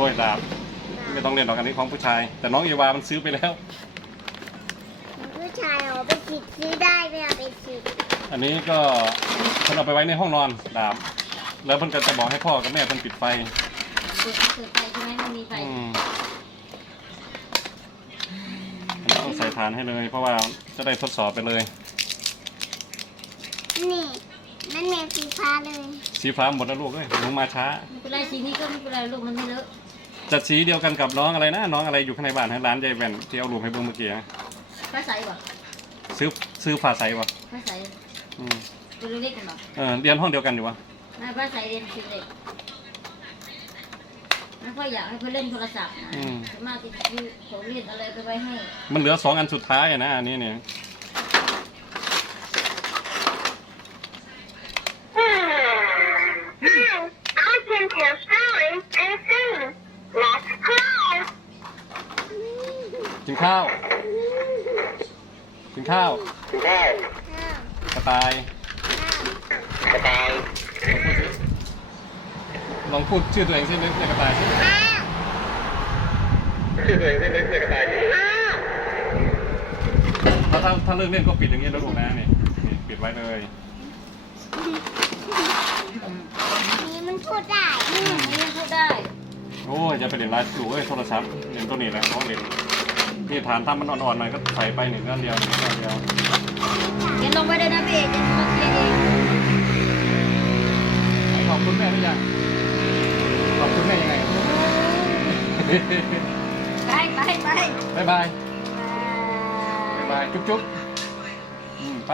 โอ้ยดาบไม่ต้องเล่นดอกอันนี้ของผู้ชาย แต่น้องอีวามันซื้อไปแล้ว ผู้ชายเอาไปฉีดซื้อได้ไม่เอาไปฉีดอันนี้ก็ฉันเอาไปไว้ในห้องนอนดาบแล้วเพื่อนก็นจะบอกให้พ่อกับแม่เพื่อนปิดไฟปิดไฟใช่ไหมมันมีไฟต้องใส่ฐานให้เลย เพราะว่าจะได้ทดสอบไปเลยนี่มันแม่สีฟ้าเลย สีฟ้าหมดแล้วลูกเลยหนูมาช้าไม่เป็นไรสีนี้ก็ไม่เป็นไรลูกมันไม่เลอะจัดสีเดียวกัน กับน้องอะไรนะน้องอะไรอยู่ข้างในบ้านร้านใจแบ่นที่เอารวมให้เบิ้งเมื่อกี้ฮะผ้าใสบ่ซื้อซื้อผ้าใสบ่ผ้าใสอืมเรียนกันบ่เออเรียนห้องเดียวกันอยู่บ่ผ้าใสเรียนคิอเล็กไม่ค่อยอยากให้เพื่อนเล่นโทรศัพท์นะมากที่ผมเรียนอะไรไปไว้ให้มันเหลือสองอันสุดท้ายนะอันนี้เนี่ยกินข้าวกินข้าวกินข้าว กระต่ายกระต่ายลองพูดชื่อตัวเองสิเล็กในกระต่ายชื่อตัวเองสิเล็กระต่ายถ้าถ้าถ้าเลอกเล่นก็ปิดอย่างนี้แล้วลูกนะนี่นี่ปิดไว้เลยมันพูดได้มันพูดได้โอ้ยจะ่าไปเล่นไลฟ์ดูงเลยโทรศัพท์เล่นตัวนี้แหละเพราะเล่นนี่ฐานถ้ามันอ่อนๆหน่อยก็ใส่ไปหนึ่งก้อนเดียวหนึ่งก้อนเดียวเดี๋ยวลงไปเดินนะพี่เดี๋ยวลงมาเคลียร์ขอบคุณแม่ไหมยังขอบคุณแม่ยังไงไปไปไปบายบาย บายจุ๊บจุ๊บไป